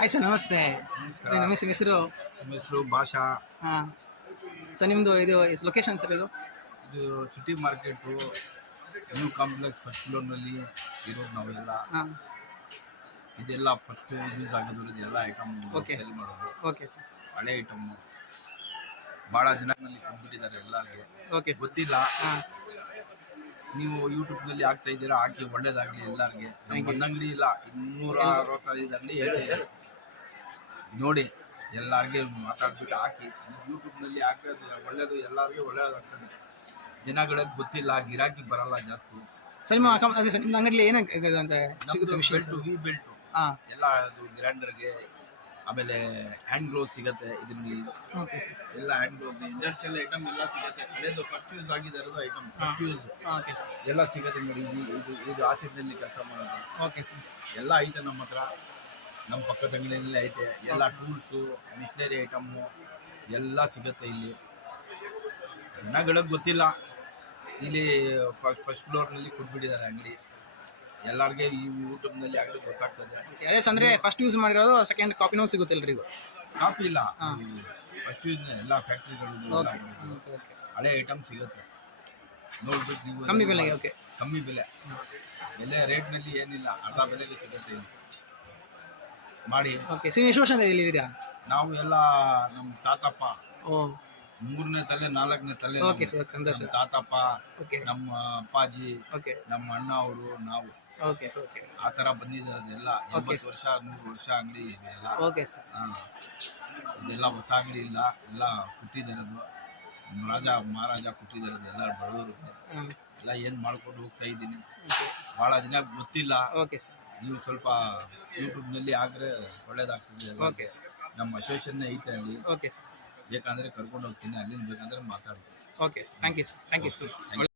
Hi sir, ನಮಸ್ತೆ. ನಮಸ್ಕಾರ. ನಿಮ್ಮ ಹೆಸರು? ನಮ್ಮ ಹೆಸರು ಭಾಷಾ. ಹಾಂ ಸರ್, ನಿಮ್ಮದು ಇದು ಲೊಕೇಶನ್ ಸರ್ ಇದು? ಇದು city market, new complex first ಫ್ಲೋರ್ನಲ್ಲಿ ಇರೋದು ನಾವೆಲ್ಲ. ಹಾಂ, ಇದೆಲ್ಲ ಫಸ್ಟ್ ಯೂಸ್ ಆಗೋದು, ಇದೆಲ್ಲ ಐಟಮ್ ಓಕೆ ಸೇಲ್ ಮಾಡೋದು. Okay sir. ಹಳೆ ಐಟಮ್ಮು ಭಾಳ ಜನರಲ್ಲಿ ಕೊಟ್ಬಿಟ್ಟಿದ್ದಾರೆ ಎಲ್ಲರಿಗೆ, ಓಕೆ ಗೊತ್ತಿಲ್ಲ. ಹಾಂ, ನೀವು ಯೂಟ್ಯೂಬ್ನಲ್ಲಿ ಹಾಕ್ತಾ ಇದ್ದೀರಾ, ಹಾಕಿ ಒಳ್ಳೇದಾಗಲಿ ಎಲ್ಲರಿಗೆ. ನಮ್ಮ ಒಂದು ಅಂಗಡಿ ಇಲ್ಲ, 265 ಅಂಗಡಿ ಇದೆ. ನೋಡಿ ಎಲ್ಲರಿಗೆ ಮಾತಾಡ್ಬಿಟ್ಟು ಹಾಕಿ, ಯೂಟ್ಯೂಬ್ನಲ್ಲಿ ಹಾಕೋದು ಒಳ್ಳೇದು, ಎಲ್ಲರಿಗೂ ಒಳ್ಳೇದಾಗ್ತದೆ. ಜನಗಳಿಗೆ ಗೊತ್ತಿಲ್ಲ, ಗಿರಾಕಿ ಬರಲ್ಲ ಜಾಸ್ತಿ. ಸರ್ ಅದೇ ಸರ್, ನಿಮ್ಮ ಅಂಗಡಿಲಿ ಏನಾಗ ಅಂತ ಸಿಗುತ್ತೆ ವಿಷಯ? ಬೆಲ್ಟು, ವಿ ಬೆಲ್ಟು ಹಾಂ, ಎಲ್ಲ, ಅದು ಗ್ರೈಂಡರ್ಗೆ. ಆಮೇಲೆ ಹ್ಯಾಂಡ್ ಗ್ಲೋವ್ಸ್ ಸಿಗುತ್ತೆ ಇದರಲ್ಲಿ, ಓಕೆ ಸರ್. ಎಲ್ಲ ಹ್ಯಾಂಡ್ ಗ್ಲೋವ್ಸ್, ಇಂಡಸ್ಟ್ರಿಯಲ್ ಐಟಮ್ ಎಲ್ಲ ಸಿಗುತ್ತೆ. ಹಳೇದು ಫಸ್ಟ್ ಯೂಸ್ ಆಗಿರೋದು item, first use okay sir. ಎಲ್ಲ ಸಿಗುತ್ತೆ ನೋಡಿ. ಇದು ಆಸಿಡ್ನಲ್ಲಿ ಕೆಲಸ ಮಾಡೋದು ಓಕೆ ಸರ್. ಎಲ್ಲ ಐತೆ ನಮ್ಮ ಹತ್ರ. ನಮ್ಮ ಪಕ್ಕದ ಅಂಗಡಿಯಲ್ಲೇ ಐತೆ. ಎಲ್ಲ ಟೂಲ್ಸು, ಮಿಷನರಿ ಐಟಮ್ಮು ಎಲ್ಲ ಸಿಗುತ್ತೆ ಇಲ್ಲಿ. ಜನಗಳಿಗೆ ಗೊತ್ತಿಲ್ಲ, ಇಲ್ಲಿ ಫಸ್ಟ್ ಫ್ಲೋರ್ನಲ್ಲಿ ಕೊಟ್ಬಿಟ್ಟಿದ್ದಾರೆ ಅಂಗಡಿ. ಎಲ್ಲರಿಗೆ ಈ ಯೂಟ್ಯೂಬ್ನಲ್ಲಿ ಆಗಲಿ ಗೊತ್ತಾಗ್ತದೆ. ಅದೇ ಅಂದರೆ ಫಸ್ಟ್ ಯೂಸ್ ಮಾಡಿರೋದು ಸೆಕೆಂಡ್ ಕಾಪಿನೂ ಸಿಗುತ್ತೆ ಎಲ್ರಿಗೂ? ಕಾಪಿ ಇಲ್ಲ, ಹಾಂ. ಫಸ್ಟ್ ಯೂಸ್ ಎಲ್ಲ ಫ್ಯಾಕ್ಟ್ರಿಗಳು ಓಕೆ ಓಕೆ. ಹಳೆ ಐಟಮ್ ಸಿಗುತ್ತೆ. ನೋಡ್ಬೇಕು ನೀವು. ಕಮ್ಮಿ ಬೆಲೆಗೆ? ಓಕೆ, ಕಮ್ಮಿ ಬೆಲೆ, ರೇಟ್ನಲ್ಲಿ ಏನಿಲ್ಲ, ಅರ್ಧ ಬೆಲೆಗೆ ಸಿಗುತ್ತೆ ಇಲ್ಲಿ. ಮಾಡಿ. ಓಕೆ ಸರ್, ಎಷ್ಟು ವರ್ಷದಿಂದ ಇಲ್ಲಿದ್ದೀರಾ? ನಾವು ಎಲ್ಲ ನಮ್ಮ ತಾತಪ್ಪ, ಓ, 3ನೇ ತಲೆ 4ನೇ ತಲೆ, ಓಕೆ ಸರ್, ಸಂತೋಷ. ನಮ್ಮ ತಾತಪ್ಪ, ಓಕೆ ನಮ್ಮ ಅಪ್ಪಾಜಿ, ಓಕೆ ನಮ್ಮ ಅಣ್ಣ ಅವರು, ನಾವು ಓಕೆ ಸರ್. ಓಕೆ ಆ ಥರ ಬಂದಿದ್ದಾರದೆಲ್ಲ. 80 ವರ್ಷ 100 ವರ್ಷ ಅಂಗಡಿ ಇದೆಲ್ಲ. Okay sir. ಹಾಂ, ಇದೆಲ್ಲ ಹೊಸ ಅಂಗಡಿ ಇಲ್ಲ, ಎಲ್ಲ ಕೊಟ್ಟಿದ್ದಾರದು. ರಾಜ ಮಹಾರಾಜ ಕೊಟ್ಟಿದ್ದಾರದು, ಎಲ್ಲ ಬಡವರು ಹಾಂ, ಎಲ್ಲ ಏನು ಮಾಡ್ಕೊಂಡು ಹೋಗ್ತಾ ಇದ್ದೀನಿ. ಓಕೆ ಭಾಳ ಜನ ಗೊತ್ತಿಲ್ಲ. Okay sir. ನೀವು ಸ್ವಲ್ಪ ಯೂಟ್ಯೂಬ್ನಲ್ಲಿ ಹಾಕಿದ್ರೆ ಒಳ್ಳೇದಾಗ್ತದೆ ಎಲ್ಲ. Okay sir. ನಮ್ಮ ಅಸೋಸಿಯೇಷನ್ ಐತೆ ಅಲ್ಲಿ, ಓಕೆ ಸರ್. ಬೇಕಂದರೆ ಕರ್ಕೊಂಡು ಹೋಗ್ತೀನಿ, ಅಲ್ಲಿಂದ ಬೇಕಂದರೆ ಮಾತಾಡ್ತೀನಿ. Okay sir, thank you sir. Thank you sir.